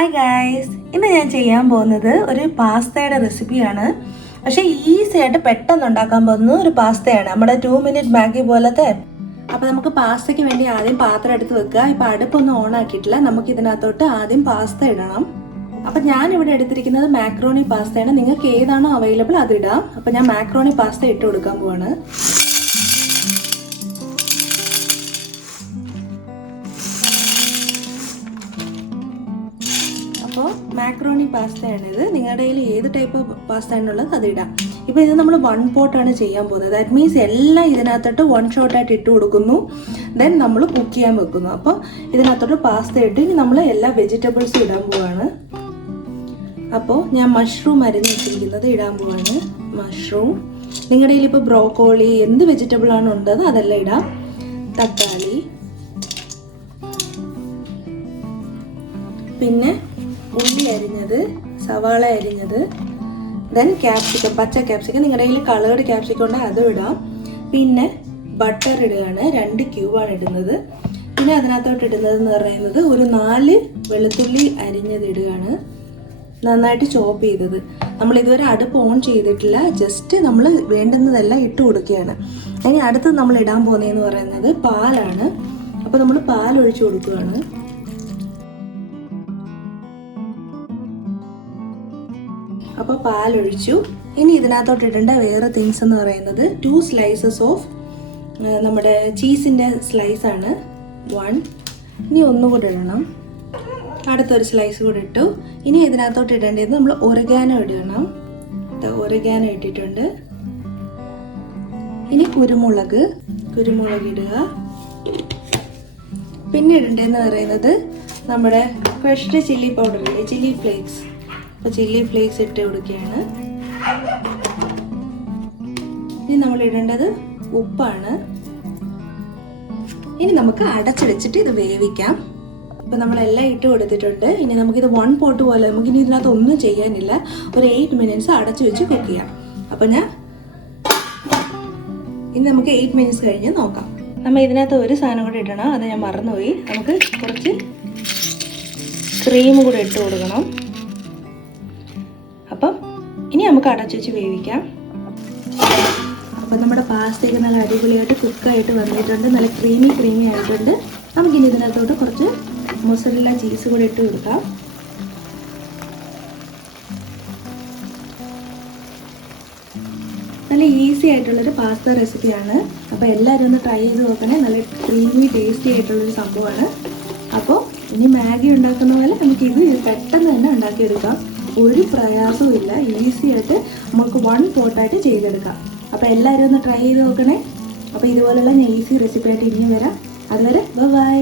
ഇന്ന് ഞാൻ ചെയ്യാൻ പോകുന്നത് ഒരു പാസ്തയുടെ റെസിപ്പിയാണ്. പക്ഷെ ഈസി ആയിട്ട് പെട്ടെന്ന് ഉണ്ടാക്കാൻ പോകുന്ന ഒരു പാസ്തയാണ്. നമ്മുടെ ടു മിനിറ്റ് മാഗി പോലത്തെ. അപ്പൊ നമുക്ക് പാസ്തയ്ക്ക് വേണ്ടി ആദ്യം പാത്രം എടുത്ത് വെക്കുക. ഇപ്പൊ അടുപ്പൊന്നും ഓൺ ആക്കിയിട്ടില്ല. നമുക്ക് ഇതിനകത്തോട്ട് ആദ്യം പാസ്ത ഇടണം. അപ്പൊ ഞാൻ ഇവിടെ എടുത്തിരിക്കുന്നത് മാക്രോണി പാസ്തയാണ്. നിങ്ങൾക്ക് ഏതാണോ അവൈലബിൾ അത് ഇടാം. അപ്പൊ ഞാൻ മാക്രോണി പാസ്ത ഇട്ട് കൊടുക്കാൻ പോവാണ്. അപ്പോൾ മാക്രോണി പാസ്തയാണിത് നിങ്ങളുടെ കയ്യിൽ ഏത് ടൈപ്പ് പാസ്ത ആണുള്ളത് അത് ഇടാം. ഇപ്പോൾ ഇത് നമ്മൾ വൺ പോട്ടാണ് ചെയ്യാൻ പോകുന്നത്. ദാറ്റ് മീൻസ് എല്ലാം ഇതിനകത്തോട്ട് വൺ ഷോട്ടായിട്ട് ഇട്ട് കൊടുക്കുന്നു. ദെൻ നമ്മൾ കുക്ക് ചെയ്യാൻ വെക്കുന്നു. അപ്പോൾ ഇതിനകത്തോട്ട് പാസ്ത ഇട്ട് ഇനി നമ്മൾ എല്ലാ വെജിറ്റബിൾസും ഇടാൻ പോവാണ്. അപ്പോൾ ഞാൻ മഷ്റൂം അരിഞ്ഞ് വെച്ചിരിക്കുന്നത് ഇടാൻ പോവാണ്. മഷ്റൂം നിങ്ങളുടെ കയ്യിൽ ഇപ്പോൾ ബ്രോക്കോളി എന്ത് വെജിറ്റബിൾ ആണ് ഉണ്ടത് അതെല്ലാം ഇടാം. തക്കാളി. പിന്നെ ഉള്ളി അരിഞ്ഞത് സവാള അരിഞ്ഞത് ദെൻ ക്യാപ്സിക്കം പച്ച ക്യാപ്സിക്കം നിങ്ങളുടെ കയ്യിൽ കളേർഡ് ക്യാപ്സിക്കം ഉണ്ടെങ്കിൽ അതും ഇടാം. പിന്നെ ബട്ടർ ഇടുകയാണ് രണ്ട് ക്യൂബാണ് ഇടുന്നത്. പിന്നെ അതിനകത്തോട്ട് ഇടുന്നത് എന്ന് പറയുന്നത് ഒരു നാല് വെളുത്തുള്ളി അരിഞ്ഞത് ഇടുകയാണ്. നന്നായിട്ട് ചോപ്പ് ചെയ്തത്. നമ്മൾ ഇതുവരെ അടുപ്പ് ഓൺ ചെയ്തിട്ടില്ല ജസ്റ്റ് നമ്മൾ വേണ്ടുന്നതെല്ലാം ഇട്ട് കൊടുക്കുകയാണ്. ഇനി അടുത്ത് നമ്മൾ ഇടാൻ പോകുന്നതെന്ന് പറയുന്നത് പാലാണ്. അപ്പോൾ നമ്മൾ പാൽ ഒഴിച്ചു കൊടുക്കുകയാണ്. അപ്പോൾ പാലൊഴിച്ചു. ഇനി ഇതിനകത്തോട്ട് ഇടേണ്ട വേറെ തിങ്സ് എന്ന് പറയുന്നത് ടു സ്ലൈസസ് ഓഫ് നമ്മുടെ ചീസിന്റെ സ്ലൈസ് ആണ്. വൺ ഇനി ഒന്നുകൂടെ ഇടണം. അടുത്തൊരു സ്ലൈസ് കൂടെ ഇട്ടു. ഇനി ഇതിനകത്തോട്ട് ഇടേണ്ടത് നമ്മൾ ഒരഗാനോ ഇടണം. ഒരഗാനോ ഇട്ടിട്ടുണ്ട്. ഇനി കുരുമുളക് കുരുമുളക് ഇടുക. പിന്നെ ഇടേണ്ടതെന്ന് പറയുന്നത് നമ്മുടെ ഫ്രഷ് ചില്ലി പൗഡർ ഇല്ലേ? ചില്ലി ഫ്ലേക്സ് അപ്പോൾ ചില്ലി ഫ്ലേക്സ് ഇട്ട് കൊടുക്കുകയാണ്. ഇനി നമ്മൾ ഇടേണ്ടത് ഉപ്പാണ്. ഇനി നമുക്ക് അടച്ചടച്ചിട്ട് ഇത് വേവിക്കാം. ഇപ്പം നമ്മളെല്ലാം ഇട്ട് കൊടുത്തിട്ടുണ്ട്. ഇനി നമുക്കിത് വൺ പോട്ട് പോലെ നമുക്ക് ഇനി ഇതിനകത്ത് ഒന്നും ചെയ്യാനില്ല. ഒരു എയ്റ്റ് മിനിറ്റ്സ് അടച്ചു വെച്ച് കുക്ക് ചെയ്യാം. അപ്പം ഞാൻ ഇനി നമുക്ക് എയ്റ്റ് മിനിറ്റ്സ് കഴിഞ്ഞ് നോക്കാം. നമ്മൾ ഇതിനകത്ത് ഒരു സാധനം കൂടി ഇടണം. അത് ഞാൻ മറന്നുപോയി. നമുക്ക് കുറച്ച് ക്രീം കൂടെ ഇട്ട് കൊടുക്കണം. ഇനി നമുക്ക് അടച്ചു വെച്ച് വേവിക്കാം. അപ്പം നമ്മുടെ പാസ്തയൊക്കെ നല്ല അടിപൊളിയായിട്ട് കുക്കായിട്ട് വന്നിട്ടുണ്ട്. നല്ല ക്രീമി ക്രീമി ആയിട്ടുണ്ട്. നമുക്കിനി ഇതിനകത്തോട്ട് കുറച്ച് മൊസറല്ല ചീസ് കൂടെ ഇട്ട് കൊടുക്കാം. നല്ല ഈസി ആയിട്ടുള്ളൊരു പാസ്ത റെസിപ്പിയാണ് അപ്പോൾ എല്ലാവരും ഒന്ന് ട്രൈ ചെയ്ത് നോക്കണേ. നല്ല ക്രീമി ടേസ്റ്റി ആയിട്ടുള്ളൊരു സംഭവമാണ്. അപ്പോൾ ഇനി മാഗി ഉണ്ടാക്കുന്ന പോലെ നമുക്കിത് പെട്ടെന്ന് തന്നെ ഉണ്ടാക്കിയെടുക്കാം. ഒരു പ്രയാസവും ഇല്ല. ഈസി ആയിട്ട് നമുക്ക് വൺ പോട്ടായിട്ട് ചെയ്തെടുക്കാം. അപ്പോൾ എല്ലാവരും ഒന്ന് ട്രൈ ചെയ്ത് നോക്കണേ. അപ്പോൾ ഇതുപോലുള്ള ഞാൻ ഈസി റെസിപ്പി ആയിട്ട് ഇനിയും വരാം. അതുവരെ ബൈ